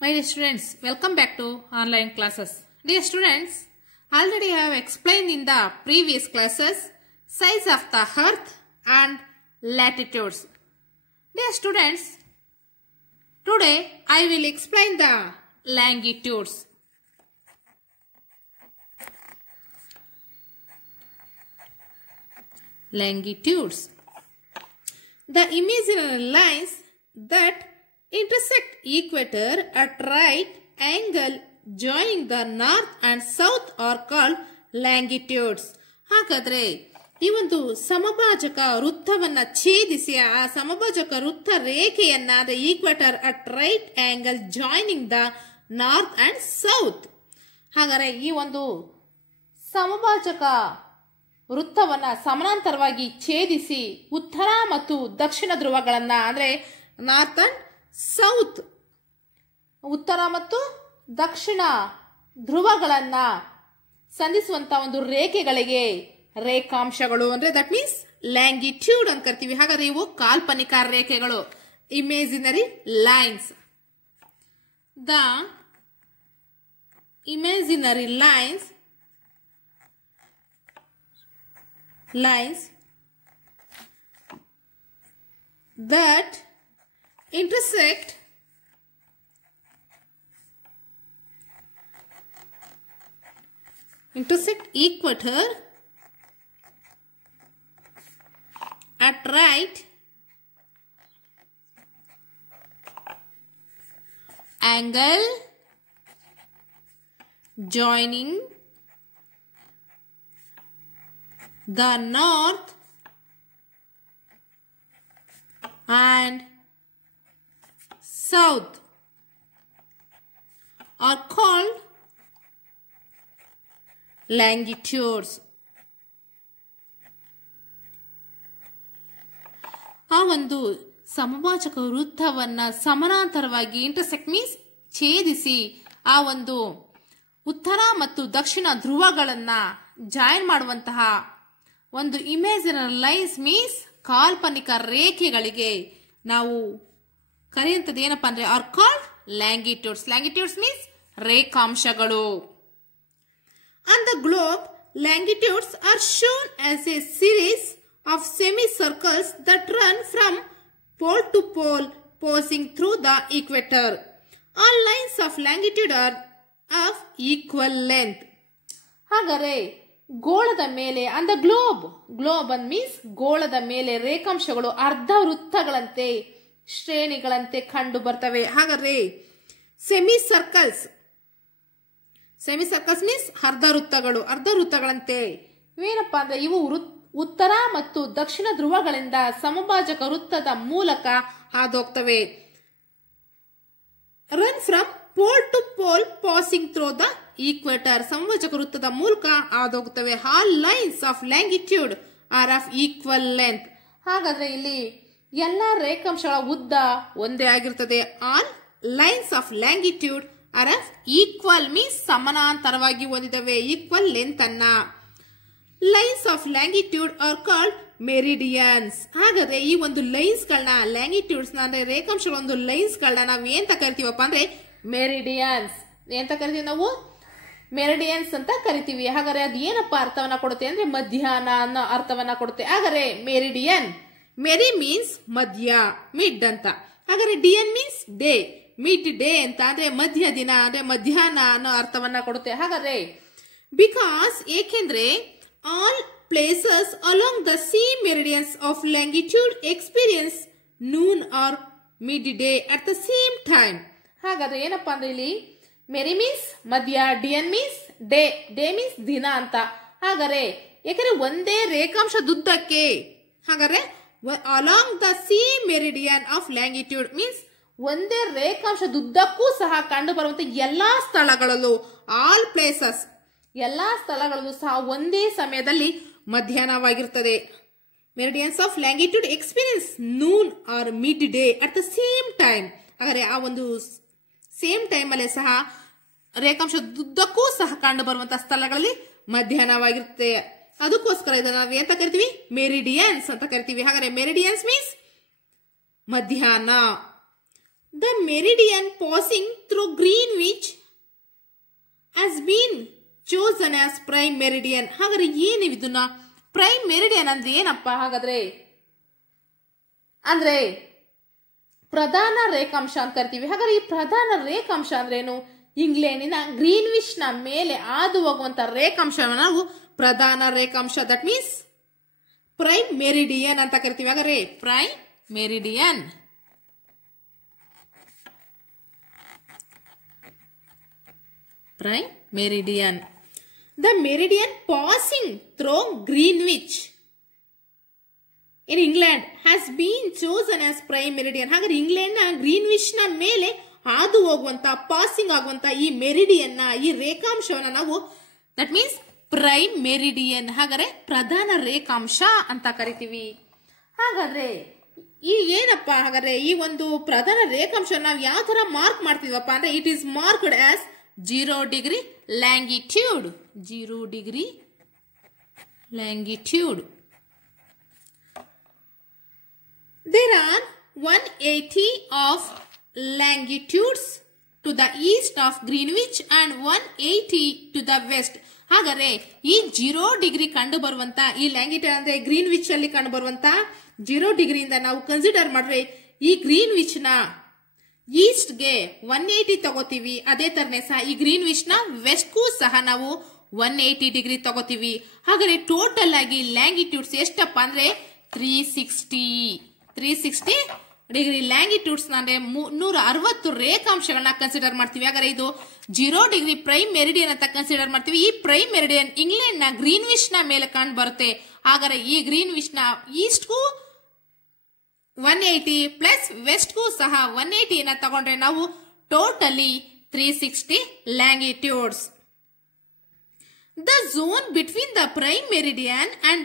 My dear students, welcome back to online classes. Dear students, already I have explained in the previous classes size of the earth and latitudes. Dear students, today I will explain the longitudes. Longitudes. The imaginary lines that intersect equator at right angle joining the north and south are called longitudes. ಹಾಗಾದ್ರೆ ಈ ಒಂದು ಸಮಭಾಜಕ ವೃತ್ತವನ್ನ ಛೇದಿಸಿ ಆ ಸಮಭಾಜಕ ವೃತ್ತ ರೇಖೆಯನ್ನ the equator at right angle joining the north and south. ಹಾಗಾದ್ರೆ ಈ ಒಂದು ಸಮಭಾಜಕ ವೃತ್ತವನ್ನ ಸಮಾನಾಂತರವಾಗಿ ಛೇದಿಸಿ ಉತ್ತರ ಮತ್ತು ದಕ್ಷಿಣ ಧ್ರುವಗಳನ್ನ ಅಂದ್ರೆ ನಾರ್ತ್ ಅಂಡ್ ಸೌತ್, ಉತ್ತರ ಮತ್ತು ದಕ್ಷಿಣ ಧ್ರುವಗಳನ್ನ ಸಂಧಿಸುವಂತ ಒಂದು ರೇಖೆಗಳಿಗೆ ರೇಖಾಂಶಗಳು ಅಂದ್ರೆ ದಟ್ ಮೀನ್ಸ್ ಲ್ಯಾಂಗಿಟ್ಯೂಡ್ ಅಂತ ಕರಿತೀವಿ. ಹಾಗಾದ್ರೆ ಇವು ಕಾಲ್ಪನಿಕ ರೇಖೆಗಳು, imaginary lines. The imaginary lines that intersect equator at right angle joining the north and south are called longitudes. ಆ ಒಂದು ಸಮಭಾಜಕ ವೃತ್ತವನ್ನ ಸಮಾನಾಂತರವಾಗಿ ಇಂಟರ್ಸೆಕ್ಟ್ ಮೀನ್ಸ್ ಛೇದಿಸಿ ಆ ಒಂದು ಉತ್ತರ ಮತ್ತು ದಕ್ಷಿಣ ಧ್ರುವಗಳನ್ನ ಜಾಯಿನ್ ಮಾಡುವಂತಹ ಒಂದು ಇಮೇಜಿನರಿ ಲೈನ್ಸ್ ಮೀನ್ಸ್ ಕಾಲ್ಪನಿಕ ರೇಖೆಗಳಿಗೆ ನಾವು ಕರೆಯುವಂಥದ್ದು ಏನಪ್ಪಾ ಅಂದ್ರೆ are called longitudes. Longitudes means ರೇಖಾಂಶಗಳು. On the globe, longitudes are shown as a series of semicircles that run from pole to pole, passing through the equator. All lines of longitude are of equal length. ಹಾಗಾದರೆ ಗೋಳದ ಮೇಲೆ ಅಂದ globe ಅನ್ means ಗೋಳದ ಮೇಲೆ ರೇಖಾಂಶಗಳು ಅರ್ಧ ವೃತ್ತಗಳಂತೆ ಶ್ರೇಣಿಗಳಂತೆ ಕಂಡು ಬರ್ತವೆ. ಹಾಗಾದ್ರೆ ಸೆಮಿ ಸರ್ಕಲ್ಸ್ ಮೀನ್ಸ್ ಅರ್ಧ ವೃತ್ತಗಳಂತೆ ಏನಪ್ಪಾ ಅಂದ್ರೆ ಇವು ಉತ್ತರ ಮತ್ತು ದಕ್ಷಿಣ ಧ್ರುವಗಳಿಂದ ಸಮಭಾಜಕ ವೃತ್ತದ ಮೂಲಕ ಹಾದೋಗ್ತವೆ. Run from pole to pole passing through the equator, ಸಮಭಾಜಕ ವೃತ್ತದ ಮೂಲಕ ಹಾದೋಗ್ತವೆ. All lines of longitude are of equal length. ಹಾಗಾದ್ರೆ ಇಲ್ಲಿ ಎಲ್ಲಾ ರೇಖಾಂಶಗಳ ಉದ್ದ ಒಂದೇ ಆಗಿರ್ತದೆ. All lines of longitude are of equal means ಸಮಾನಾಂತರವಾಗಿ ಹೊಂದಿದವೆ ಈಕ್ವಲ್ ಲೆಂತ್ ಅನ್ನ. Lines of longitude are called meridians. ಹಾಗಾದ್ರೆ ಈ ಒಂದು ಲೈನ್ಸ್ ಗಳನ್ನ ಲ್ಯಾಂಗಿಟ್ಯೂಡ್ಸ್ ಅಂದ್ರೆ ರೇಖಾಂಶಗಳ ಒಂದು ಲೈನ್ಸ್ ಗಳನ್ನ ನಾವು ಏನ್ ಕರಿತೀವಪ್ಪ ಅಂದ್ರೆ ಮೆರಿಡಿಯನ್ಸ್. ಎಂತ ಕರಿತೀವಿ ನಾವು? ಮೆರಿಡಿಯನ್ಸ್ ಅಂತ ಕರಿತೀವಿ. ಹಾಗಾದ್ರೆ ಅದು ಏನಪ್ಪಾ ಅರ್ಥವನ್ನ ಕೊಡುತ್ತೆ ಅಂದ್ರೆ ಮಧ್ಯಾಹ್ನ ಅನ್ನೋ ಅರ್ಥವನ್ನ ಕೊಡುತ್ತೆ. ಹಾಗಾದ್ರೆ ಮೆರಿಡಿಯನ್, ಮೆರಿ ಮೀನ್ಸ್ ಮಧ್ಯ, ಮಿಡ್ ಅಂತ. ಹಾಗಾದ್ರೆ ಡಿಯನ್ ಮೀನ್ಸ್ ಡೇ, ಮಿಡ್ ಡೇ ಅಂತ ಅಂದ್ರೆ ಮಧ್ಯ ದಿನ ಅಂದ್ರೆ ಮಧ್ಯಾಹ್ನ ಅನ್ನೋ ಅರ್ಥವನ್ನ ಕೊಡುತ್ತೆ. ಹಾಗಾದ್ರೆ ಬಿಕಾಸ್ ಏಕೆಂದ್ರೆ all places along the same meridians of longitude experience noon or midday at the same time. ಹಾಗಾದ್ರೆ ಏನಪ್ಪಾ ಅಂದ್ರೆ ಇಲ್ಲಿ ಮೆರಿ ಮೀನ್ಸ್ ಮಧ್ಯ, ಡಿಯನ್ ಮೀನ್ಸ್ ಡೇ, ಡೇ ಮೀನ್ಸ್ ದಿನ ಅಂತ. ಹಾಗಾದ್ರೆ ಯಾಕಂದ್ರೆ ಒಂದೇ ರೇಖಾಂಶದುದ್ದಕ್ಕೆ, ಹಾಗಾದ್ರೆ along the same meridian of longitude means ಒಂದೇ ರೇಖಾಂಶದುದ್ದಕ್ಕೂ ಸಹ ಕಂಡು ಬರುವಂತ ಎಲ್ಲಾ ಸ್ಥಳಗಳಲ್ಲೂ, ಆಲ್ ಪ್ಲೇಸಸ್ ಎಲ್ಲಾ ಸ್ಥಳಗಳಲ್ಲೂ ಸಹ ಒಂದೇ ಸಮಯದಲ್ಲಿ ಮಧ್ಯಾಹ್ನವಾಗಿರ್ತದೆ. Meridians of longitude experience noon or midday at the same time. ಹಾಗಾದ್ರೆ ಆ ಒಂದು ಸೇಮ್ ಟೈಮ್ ಅಲ್ಲೇ ಸಹ ರೇಖಾಂಶದುದ್ದಕ್ಕೂ ಸಹ ಕಂಡು ಬರುವಂತಹ ಸ್ಥಳಗಳಲ್ಲಿ ಮಧ್ಯಾಹ್ನವಾಗಿರುತ್ತೆ. ಅದಕ್ಕೋಸ್ಕರ ಇದನ್ನ ನಾವು ಎಂತ ಕರಿತೀವಿ? ಮೆರಿಡಿಯನ್ಸ್ ಅಂತ ಕರಿತೀವಿ. ಹಾಗಾದ್ರೆ ಮೆರಿಡಿಯನ್ಸ್ ಮೀನ್ಸ್ ಮಧ್ಯಾಹ್ನ. The meridian passing through Greenwich has been chosen as prime meridian. ಹಾಗಾದ್ರೆ ಏನು ಇದನ್ನ ಪ್ರೈಮ್ ಮೆರಿಡಿಯನ್ ಅಂದ್ರೆ ಏನಪ್ಪ? ಹಾಗಾದ್ರೆ ಅಂದ್ರೆ ಪ್ರಧಾನ ರೇಖಾಂಶ ಅಂತ ಕರಿತೀವಿ. ಹಾಗಾದ್ರೆ ಈ ಪ್ರಧಾನ ರೇಖಾಂಶ ಅಂದ್ರೆ ಏನು? ಇಂಗ್ಲೆಂಡಿನ ಗ್ರೀನ್ವಿಚ್ ನ ಮೇಲೆ ಹಾದು ಹೋಗುವಂತ ರೇಖಾಂಶವನ್ನು ನಾವು ಪ್ರಧಾನ ರೇಖಾಂಶ, ದಟ್ ಮೀನ್ಸ್ ಪ್ರೈಮ್ ಮೆರಿಡಿಯನ್ ಅಂತ ಕರಿತೀವಿ. ಹಾಗಾದ್ರೆ prime meridian. Prime meridian. The meridian passing through Greenwich in England has been chosen as prime meridian. ಹಾಗಾದ್ರೆ ಇಂಗ್ಲೆಂಡ್ ನ ಗ್ರೀನ್ವಿಚ್ ನ ಮೇಲೆ ಹಾದು ಹೋಗುವಂತ, ಪಾಸಿಂಗ್ ಆಗುವಂತ ಈ ಮೆರಿಡಿಯನ್ ನ, ಈ ರೇಖಾಂಶವನ್ನ ನಾವು ದಟ್ ಮೀನ್ಸ್ ಪ್ರೈಮ್ ಮೆರಿಡಿಯನ್, ಹಾಗಾದ್ರೆ ಪ್ರಧಾನ ರೇಖಾಂಶ ಅಂತ ಕರಿತೀವಿ. ಹಾಗಾದ್ರೆ ಈ ಏನಪ್ಪ, ಹಾಗಾದ್ರೆ ಈ ಒಂದು ಪ್ರಧಾನ ರೇಖಾಂಶ ನಾವು ಯಾವ ತರ ಮಾರ್ಕ್ ಮಾಡ್ತೀವಪ್ಪ ಅಂದ್ರೆ it is marked as 0 degree longitude. 0 degree longitude. There are 180 of longitudes to the east of Greenwich and 180 to the west. ಹಾಗಾದ್ರೆ ಈ 0 ಡಿಗ್ರಿ ಕಂಡು ಬರುವಂತ ಈ ಲ್ಯಾಂಗಿಟ್ಯೂಡ್ ಅಂದ್ರೆ ಗ್ರೀನ್ವಿಚ್ ಅಲ್ಲಿ ಕಂಡು ಬರುವಂತ 0 ಡಿಗ್ರಿಯಿಂದ ನಾವು ಕನ್ಸಿಡರ್ ಮಾಡಿದ್ರೆ ಈ ಗ್ರೀನ್ವಿಚ್ ನ ಈಸ್ಟ್ ಗೆ 180 ತಗೋತೀವಿ. ಅದೇ ತರನೇ ಸಹ ಈ ಗ್ರೀನ್ವಿಚ್ ನ ವೆಸ್ಟ್ ಗೂ ಸಹ ನಾವು 180 ಡಿಗ್ರಿ ತಗೋತೀವಿ. ಹಾಗಾದ್ರೆ ಟೋಟಲ್ ಆಗಿ ಲ್ಯಾಂಗಿಟ್ಯೂಡ್ಸ್ ಎಷ್ಟಪ್ಪ ಅಂದ್ರೆ 360 ಡಿಗ್ರಿ ಲ್ಯಾಂಗಿಟ್ಯೂಡ್ಸ್ ಅಂದ್ರೆ 360 ರೇಖಾಂಶಗಳನ್ನ ಕನ್ಸಿಡರ್ ಮಾಡ್ತೀವಿ. ಹಾಗಾದ್ರೆ ಇದು 0 ಡಿಗ್ರಿ ಪ್ರೈಮ್ ಮೆರಿಡಿಯನ್ ಅಂತ ಕನ್ಸಿಡರ್ ಮಾಡ್ತೀವಿ. ಈ ಪ್ರೈಮ್ ಮೆರಿಡಿಯನ್ ಇಂಗ್ಲೆಂಡ್ ನ ಗ್ರೀನ್ವಿಚ್ ನ ಮೇಲೆ ಕಂಡು ಬರುತ್ತೆ. ಹಾಗಾದ್ರೆ ಈ ಗ್ರೀನ್ವಿಚ್ ನ ಈಸ್ಟ್ ಗೂ 180 ಪ್ಲಸ್ ವೆಸ್ಟ್ ಗೂ ಸಹ 180 ನ ತಗೊಂಡ್ರೆ ನಾವು totally 360 ಲ್ಯಾಂಗಿಟ್ಯೂಡ್ಸ್. The zone between the prime meridian and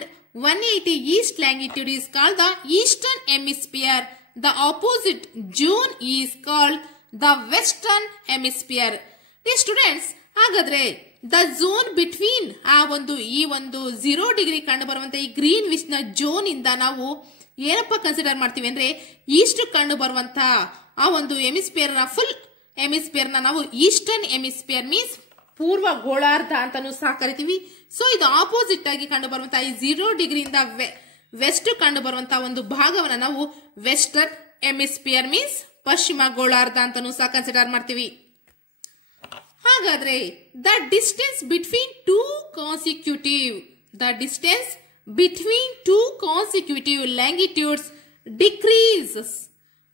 180 east longitude is called the eastern hemisphere. The opposite zone is called the western hemisphere. Dear students, ಹಾಗಾದ್ರೆ the zone between ಈ ಒಂದು 0 degree ಕಂಡು ಬರುವಂತ ಈ ಗ್ರೀನ್ವಿಚ್ ನ ಜೋನ್ ಇಂದ ನಾವು ಏನಪ್ಪ ಕನ್ಸಿಡರ್ ಮಾಡ್ತೀವಿ ಅಂದ್ರೆ ಈಸ್ಟ್ ಕಂಡು ಬರುವಂತ ಆ ಒಂದು ಎಮಿಸ್ಪಿಯರ್ ನ ಫುಲ್ ಎಮಿಸ್ಪಿಯರ್ ನ ನಾವು ಈಸ್ಟರ್ನ್ ಎಮಿಸ್ಪಿಯರ್ ಮೀನ್ಸ್ ಪೂರ್ವ ಗೋಳಾರ್ಧ ಅಂತಾನೂ ಸಹ ಕರಿತೀವಿ. ಸೊ ಇದು ಆಪೋಸಿಟ್ ಆಗಿ ಕಂಡು ಬರುವಂತ ಈ 0 ಡಿಗ್ರಿಯಿಂದ ವೆಸ್ಟ್ ಕಂಡು ಬರುವಂತ ಒಂದು ಭಾಗವನ್ನ ನಾವು ವೆಸ್ಟರ್ನ್ ಎಮಿಸ್ಪಿಯರ್ ಮೀನ್ಸ್ ಪಶ್ಚಿಮ ಗೋಳಾರ್ಧ ಅಂತಾನೂ ಸಹ ಕನ್ಸಿಡರ್ ಮಾಡ್ತೀವಿ. ಹಾಗಾದ್ರೆ the distance between two consecutive longitudes decreases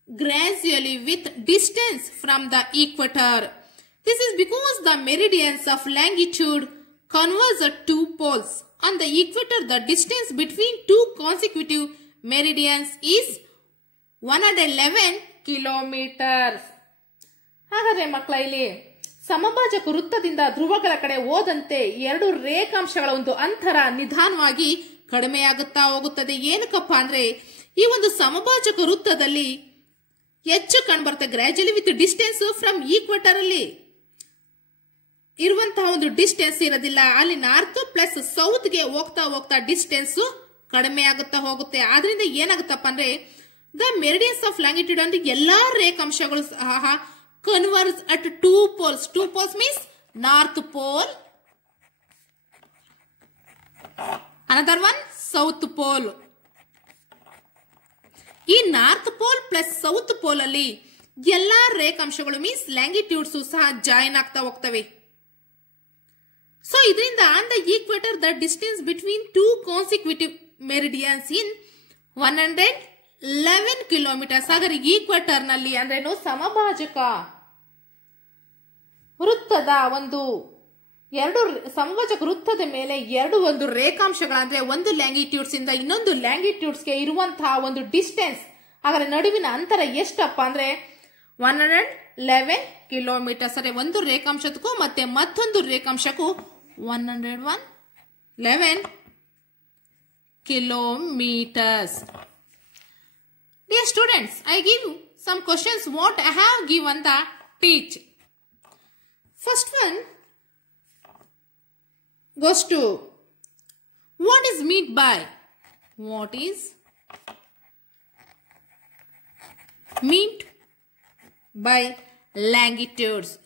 gradually with distance from the equator. This is because the meridians of longitude converge at two poles. On the equator, the distance between two consecutive meridians is 111 kilometers. ಹಾಗಾದ್ರೆ ಮಕ್ಕಳ ಇಲ್ಲಿ ಸಮಭಾಜಕ ವೃತ್ತದಿಂದ ಧ್ರುವಗಳ ಕಡೆ ಹೋದಂತೆ ಎರಡು ರೇಖಾಂಶಗಳ ಒಂದು ಅಂತರ ನಿಧಾನವಾಗಿ ಕಡಿಮೆಯಾಗುತ್ತಾ ಹೋಗುತ್ತದೆ. ಏನಕ್ಕಪ್ಪ ಅಂದ್ರೆ ಈ ಒಂದು ಸಮಭಾಜಕ ವೃತ್ತದಲ್ಲಿ ಹೆಚ್ಚು ಕಂಡುಬರುತ್ತೆ. ಗ್ರಾಜುಯಲಿ ವಿತ್ ಡಿಸ್ಟೆನ್ಸ್ ಫ್ರಮ್ ಈಕ್ವೇಟರ್ ಅಲ್ಲಿ ಇರುವಂತಹ ಒಂದು ಡಿಸ್ಟೆನ್ಸ್ ಇರೋದಿಲ್ಲ. ಅಲ್ಲಿ ನಾರ್ತ್ ಪ್ಲಸ್ ಸೌತ್ ಗೆ ಹೋಗ್ತಾ ಹೋಗ್ತಾ ಡಿಸ್ಟೆನ್ಸ್ ಕಡಿಮೆ ಆಗುತ್ತಾ ಹೋಗುತ್ತೆ. ಆದ್ರಿಂದ ಏನಾಗುತ್ತಪ್ಪ ಅಂದ್ರೆ ದ ಮೆರಿಡಿಯನ್ಸ್ ಆಫ್ ಲಾಂಗಿಟ್ಯೂಡ್ ಅಂದ್ರೆ ಎಲ್ಲಾ ರೇಖಾಂಶಗಳು ಸಹ converge at two poles. Two poles means north pole, another one south pole. ಈ north pole plus south pole ಅಲ್ಲಿ ಎಲ್ಲಾ ರೇಖಾಂಶಗಳು ಮೀನ್ಸ್ ಲ್ಯಾಂಗಿಟ್ಯೂಡ್ಸ್ ಸಹ ಜಾಯಿನ್ ಆಗ್ತಾ ಹೋಗ್ತವೆ. ಸೊ ಇದರಿಂದ on the equator the distance between two consecutive meridians in 111 kilometres. ಹಾಗಾದ್ರೆ equator ನಲ್ಲಿ ಅಂದ್ರೆ ಸಮಭಾಜಕ ವೃತ್ತದ ಒಂದು ಎರಡು ಸಮಭಾಜಕ ವೃತ್ತದ ಮೇಲೆ ಎರಡು ಒಂದು ರೇಖಾಂಶಗಳ ಅಂದ್ರೆ ಒಂದು ಲ್ಯಾಂಗಿಟ್ಯೂಡ್ಸ್ ಇಂದ ಇನ್ನೊಂದು ಲ್ಯಾಂಗಿಟ್ಯೂಡ್ಸ್ ಗೆ ಇರುವಂತಹ ಒಂದು ಡಿಸ್ಟೆನ್ಸ್, ಹಾಗಾದ್ರೆ ನಡುವಿನ ಅಂತರ ಎಷ್ಟಪ್ಪ ಅಂದ್ರೆ 111 ಕಿಲೋಮೀಟರ್ಸ್. ಅಂದ್ರೆ ಒಂದು ರೇಖಾಂಶಕ್ಕೂ ಮತ್ತೆ ಮತ್ತೊಂದು ರೇಖಾಂಶಕ್ಕೂ 111 kilometers. Dear students, I give some questions what I have given the teach. First one goes to what is meant by by longitudes.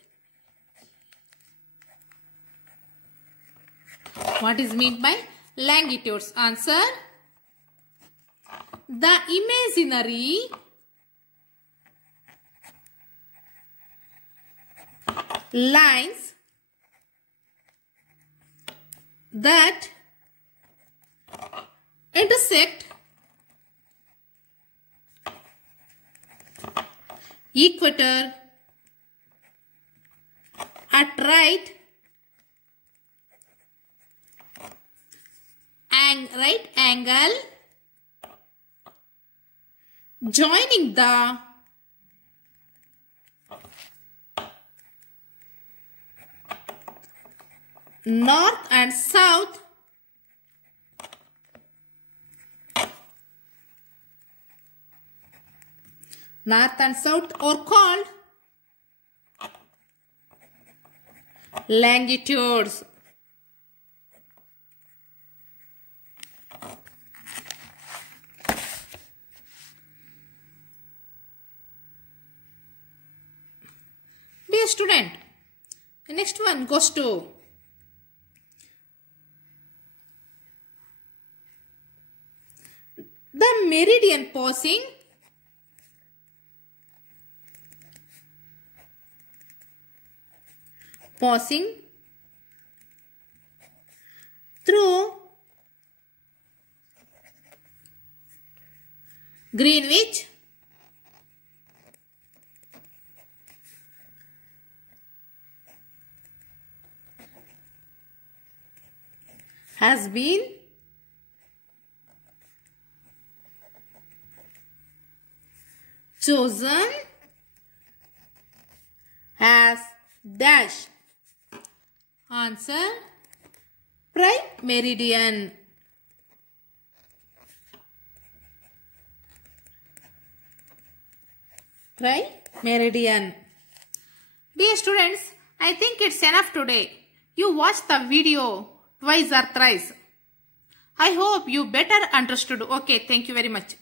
What is meant by longitudes? Answer: the imaginary lines that intersect equator at right angle joining the north and south are called longitudes. Dear student, the next one goes to the meridian passing through Greenwich has been chosen as dash. Answer: prime meridian. Prime meridian. Dear students, I think it's enough today. You watched the video twice or thrice. I hope you better understood. Okay, thank you very much.